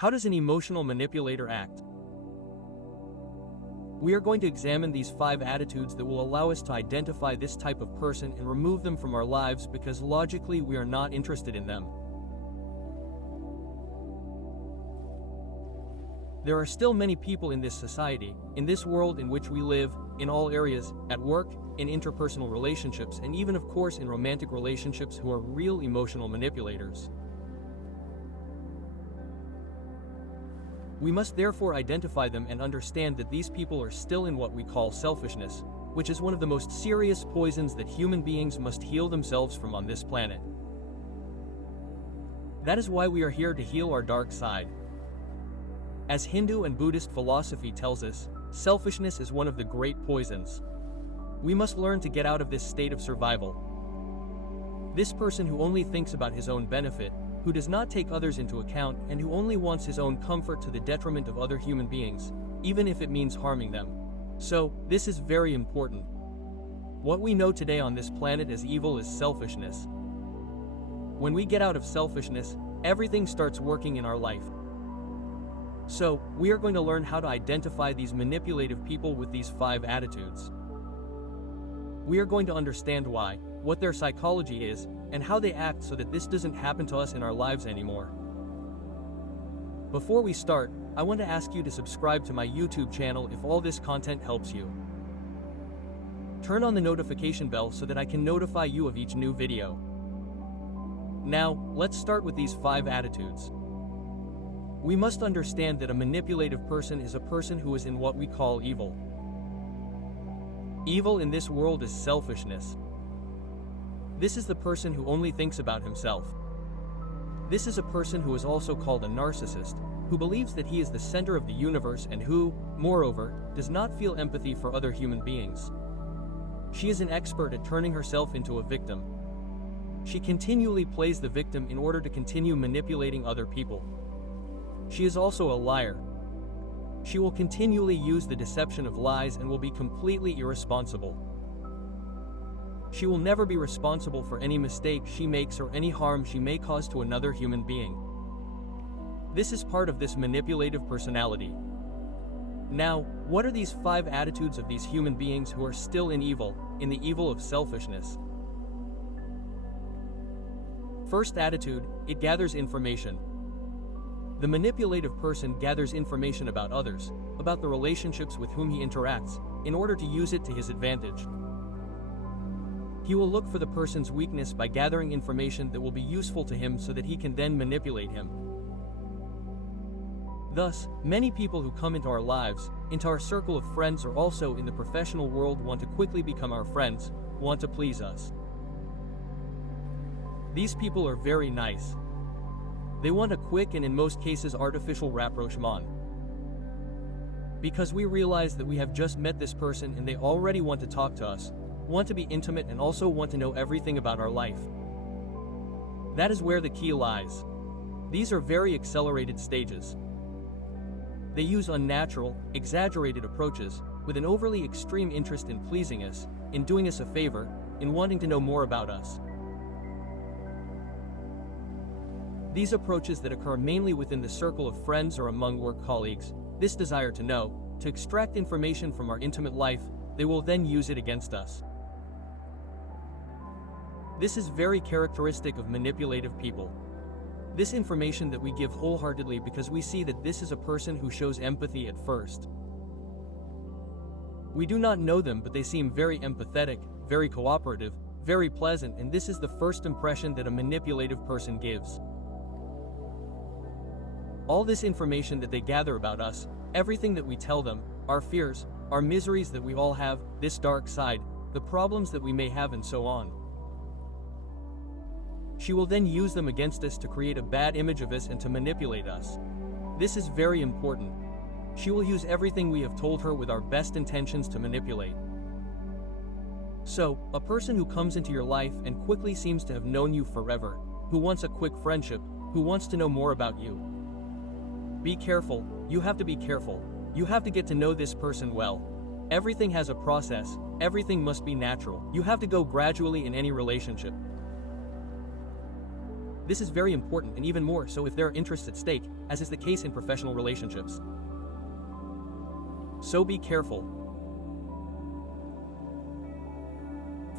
How does an emotional manipulator act? We are going to examine these 5 attitudes that will allow us to identify this type of person and remove them from our lives because logically we are not interested in them. There are still many people in this society, in this world in which we live, in all areas, at work, in interpersonal relationships, and even of course in romantic relationships who are real emotional manipulators. We must therefore identify them and understand that these people are still in what we call selfishness, which is one of the most serious poisons that human beings must heal themselves from on this planet. That is why we are here to heal our dark side. As Hindu and Buddhist philosophy tells us, selfishness is one of the great poisons. We must learn to get out of this state of survival. This person who only thinks about his own benefit, who does not take others into account, and who only wants his own comfort to the detriment of other human beings, even if it means harming them. So, this is very important. What we know today on this planet as evil is selfishness. When we get out of selfishness, everything starts working in our life. So, we are going to learn how to identify these manipulative people with these 5 attitudes. We are going to understand why, what their psychology is, and how they act so that this doesn't happen to us in our lives anymore. Before we start, I want to ask you to subscribe to my YouTube channel if all this content helps you. Turn on the notification bell so that I can notify you of each new video. Now, let's start with these 5 attitudes. We must understand that a manipulative person is a person who is in what we call evil. Evil in this world is selfishness. This is the person who only thinks about himself. This is a person who is also called a narcissist, who believes that he is the center of the universe and who, moreover, does not feel empathy for other human beings. She is an expert at turning herself into a victim. She continually plays the victim in order to continue manipulating other people. She is also a liar. She will continually use the deception of lies and will be completely irresponsible. She will never be responsible for any mistake she makes or any harm she may cause to another human being. This is part of this manipulative personality. Now, what are these 5 attitudes of these human beings who are still in the evil of selfishness? First attitude, it gathers information. The manipulative person gathers information about others, about the relationships with whom he interacts, in order to use it to his advantage. He will look for the person's weakness by gathering information that will be useful to him so that he can then manipulate him. Thus, many people who come into our lives, into our circle of friends or also in the professional world want to quickly become our friends, want to please us. These people are very nice. They want a quick and in most cases artificial rapprochement. Because we realize that we have just met this person and they already want to talk to us, want to be intimate and also want to know everything about our life. That is where the key lies. These are very accelerated stages. They use unnatural, exaggerated approaches, with an overly extreme interest in pleasing us, in doing us a favor, in wanting to know more about us. These approaches that occur mainly within the circle of friends or among work colleagues, this desire to know, to extract information from our intimate life, they will then use it against us. This is very characteristic of manipulative people. This information that we give wholeheartedly because we see that this is a person who shows empathy at first. We do not know them, but they seem very empathetic, very cooperative, very pleasant, and this is the first impression that a manipulative person gives. All this information that they gather about us, everything that we tell them, our fears, our miseries that we all have, this dark side, the problems that we may have and so on. She will then use them against us to create a bad image of us and to manipulate us. This is very important. She will use everything we have told her with our best intentions to manipulate. So, a person who comes into your life and quickly seems to have known you forever, who wants a quick friendship, who wants to know more about you. Be careful, you have to be careful. You have to get to know this person well. Everything has a process, everything must be natural. You have to go gradually in any relationship. This is very important, and even more so if there are interests at stake, as is the case in professional relationships. So be careful.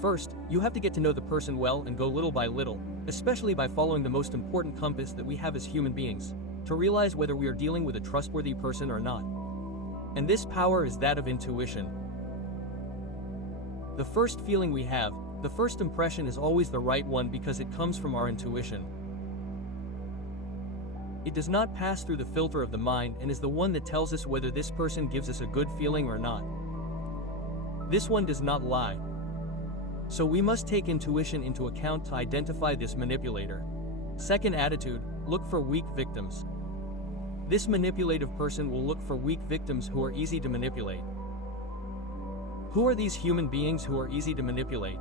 First, you have to get to know the person well and go little by little, especially by following the most important compass that we have as human beings, to realize whether we are dealing with a trustworthy person or not. And this power is that of intuition. The first feeling we have, the first impression is always the right one because it comes from our intuition. It does not pass through the filter of the mind and is the one that tells us whether this person gives us a good feeling or not. This one does not lie. So we must take intuition into account to identify this manipulator. Second attitude, look for weak victims. This manipulative person will look for weak victims who are easy to manipulate. Who are these human beings who are easy to manipulate?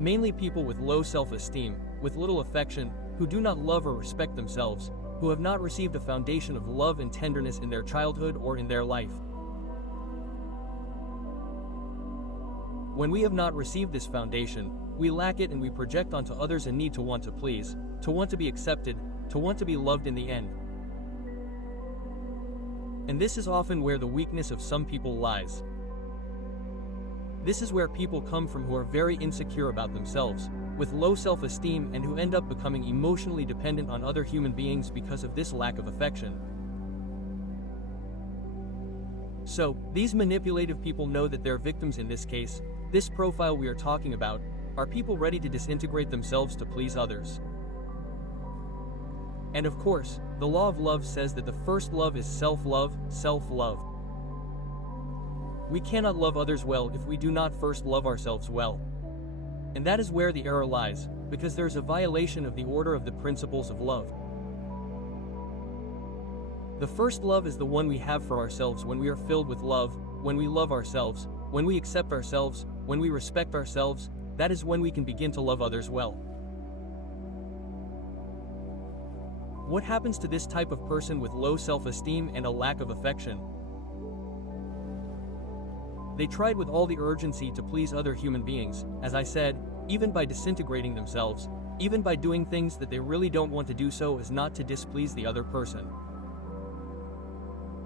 Mainly people with low self-esteem, with little affection, who do not love or respect themselves, who have not received a foundation of love and tenderness in their childhood or in their life. When we have not received this foundation, we lack it and we project onto others a need to want to please, to want to be accepted, to want to be loved in the end. And this is often where the weakness of some people lies. This is where people come from who are very insecure about themselves, with low self-esteem and who end up becoming emotionally dependent on other human beings because of this lack of affection. So, these manipulative people know that they're victims in this case. This profile we are talking about are people ready to disintegrate themselves to please others. And of course, the law of love says that the first love is self-love, self-love. We cannot love others well if we do not first love ourselves well. And that is where the error lies, because there is a violation of the order of the principles of love. The first love is the one we have for ourselves when we are filled with love, when we love ourselves, when we accept ourselves, when we respect ourselves. That is when we can begin to love others well. What happens to this type of person with low self-esteem and a lack of affection? They tried with all the urgency to please other human beings, as I said, even by disintegrating themselves, even by doing things that they really don't want to do so as not to displease the other person.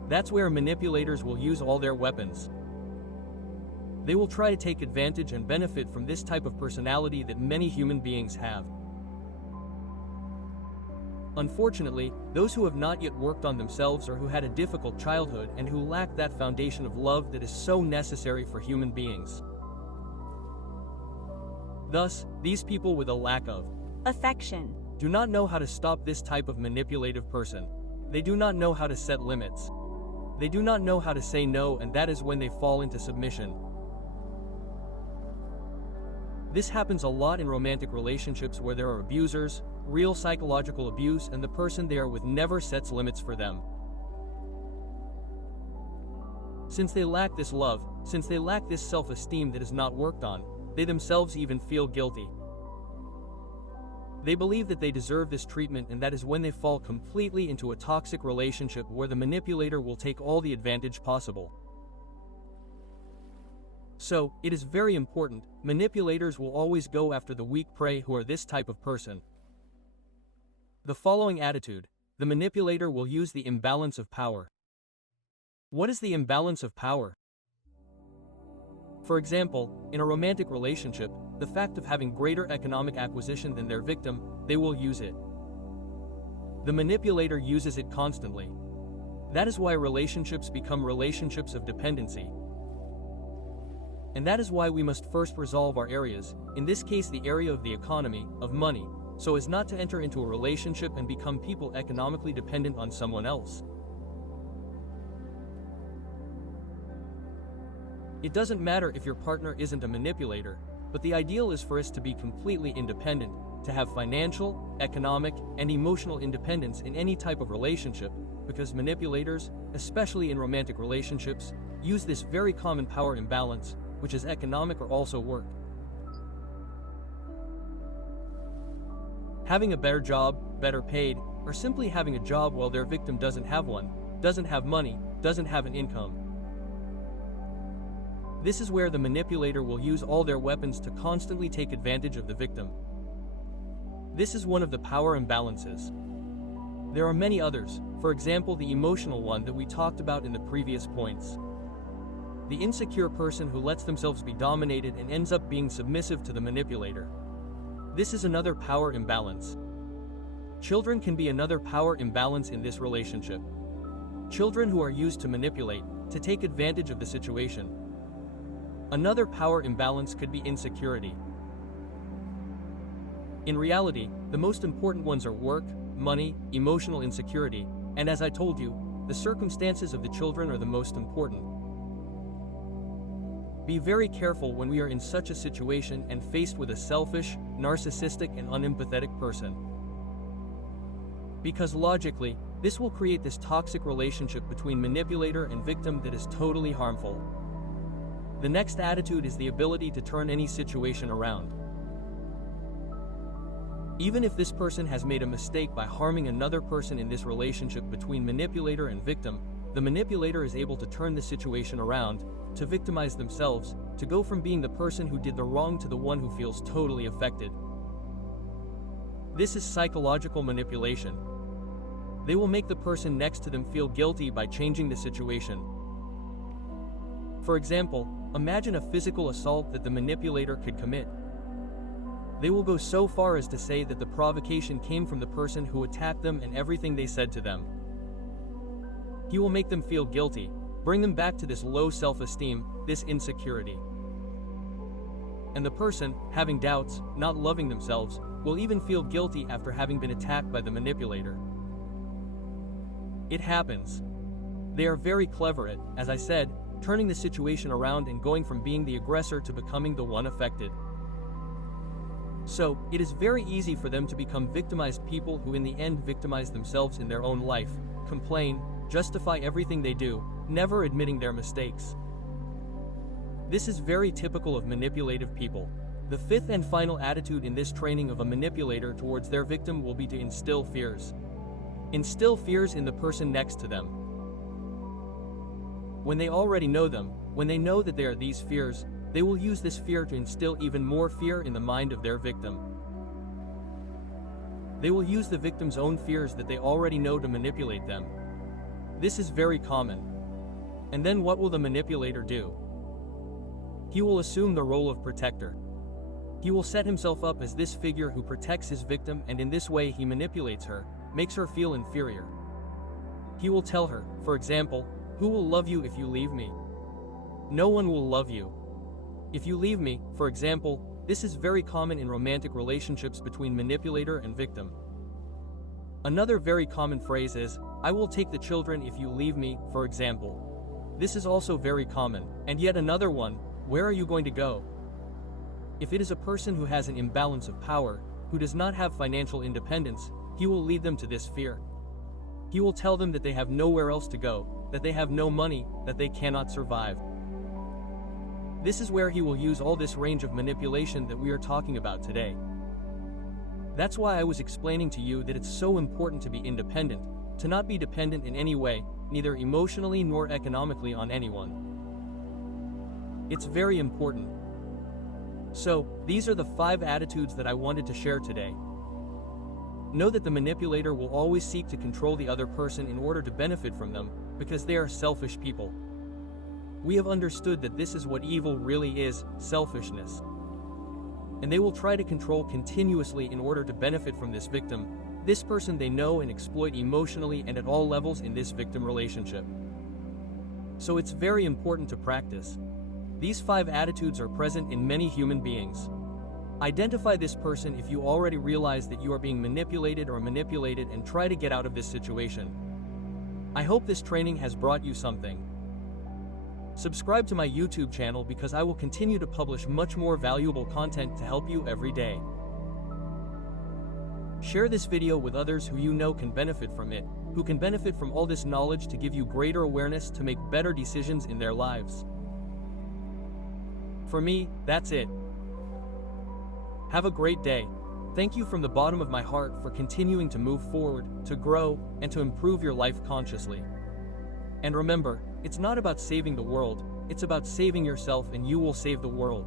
That's where manipulators will use all their weapons. They will try to take advantage and benefit from this type of personality that many human beings have. Unfortunately, those who have not yet worked on themselves or who had a difficult childhood and who lack that foundation of love that is so necessary for human beings. Thus, these people with a lack of affection do not know how to stop this type of manipulative person. They do not know how to set limits. They do not know how to say no, and that is when they fall into submission. This happens a lot in romantic relationships where there are abusers, real psychological abuse, and the person they are with never sets limits for them. Since they lack this love, since they lack this self-esteem that is not worked on, they themselves even feel guilty. They believe that they deserve this treatment, and that is when they fall completely into a toxic relationship where the manipulator will take all the advantage possible. So, it is very important, manipulators will always go after the weak prey who are this type of person. The following attitude, the manipulator will use the imbalance of power. What is the imbalance of power? For example, in a romantic relationship, the fact of having greater economic acquisition than their victim, they will use it. The manipulator uses it constantly. That is why relationships become relationships of dependency. And that is why we must first resolve our areas, in this case the area of the economy, of money, so as not to enter into a relationship and become people economically dependent on someone else. It doesn't matter if your partner isn't a manipulator, but the ideal is for us to be completely independent, to have financial, economic, and emotional independence in any type of relationship, because manipulators, especially in romantic relationships, use this very common power imbalance, which is economic or also work. Having a better job, better paid, or simply having a job while their victim doesn't have one, doesn't have money, doesn't have an income. This is where the manipulator will use all their weapons to constantly take advantage of the victim. This is one of the power imbalances. There are many others, for example the emotional one that we talked about in the previous points. The insecure person who lets themselves be dominated and ends up being submissive to the manipulator. This is another power imbalance. Children can be another power imbalance in this relationship. Children who are used to manipulate, to take advantage of the situation. Another power imbalance could be insecurity. In reality, the most important ones are work, money, emotional insecurity, and as I told you, the circumstances of the children are the most important. Be very careful when we are in such a situation and faced with a selfish, narcissistic and unempathetic person. Because logically, this will create this toxic relationship between manipulator and victim that is totally harmful. The next attitude is the ability to turn any situation around. Even if this person has made a mistake by harming another person in this relationship between manipulator and victim, the manipulator is able to turn the situation around, to victimize themselves, to go from being the person who did the wrong to the one who feels totally affected. This is psychological manipulation. They will make the person next to them feel guilty by changing the situation. For example, imagine a physical assault that the manipulator could commit. They will go so far as to say that the provocation came from the person who attacked them and everything they said to them. He will make them feel guilty, bring them back to this low self-esteem, this insecurity. And the person, having doubts, not loving themselves, will even feel guilty after having been attacked by the manipulator. It happens. They are very clever at, as I said, turning the situation around and going from being the aggressor to becoming the one affected. So, it is very easy for them to become victimized people who in the end victimize themselves in their own life, complain, justify everything they do, never admitting their mistakes. This is very typical of manipulative people. The fifth and final attitude in this training of a manipulator towards their victim will be to instill fears. Instill fears in the person next to them. When they already know them, when they know that they are these fears, they will use this fear to instill even more fear in the mind of their victim. They will use the victim's own fears that they already know to manipulate them. This is very common. And then what will the manipulator do? He will assume the role of protector. He will set himself up as this figure who protects his victim, and in this way he manipulates her, makes her feel inferior. He will tell her, for example, "Who will love you if you leave me? No one will love you. If you leave me," for example. This is very common in romantic relationships between manipulator and victim. Another very common phrase is, "I will take the children if you leave me," for example. This is also very common. And yet another one, "Where are you going to go?" If it is a person who has an imbalance of power, who does not have financial independence, he will lead them to this fear. He will tell them that they have nowhere else to go, that they have no money, that they cannot survive. This is where he will use all this range of manipulation that we are talking about today. That's why I was explaining to you that it's so important to be independent, to not be dependent in any way, neither emotionally nor economically on anyone. It's very important. So, these are the 5 attitudes that I wanted to share today. Know that the manipulator will always seek to control the other person in order to benefit from them, because they are selfish people. We have understood that this is what evil really is, selfishness. And they will try to control continuously in order to benefit from this victim, this person they know, and exploit emotionally and at all levels in this victim relationship. So it's very important to practice. These 5 attitudes are present in many human beings. Identify this person if you already realize that you are being manipulated and try to get out of this situation. I hope this training has brought you something. Subscribe to my YouTube channel because I will continue to publish much more valuable content to help you every day. Share this video with others who you know can benefit from it, who can benefit from all this knowledge to give you greater awareness to make better decisions in their lives. For me, that's it. Have a great day. Thank you from the bottom of my heart for continuing to move forward, to grow, and to improve your life consciously. And remember, it's not about saving the world, it's about saving yourself, and you will save the world.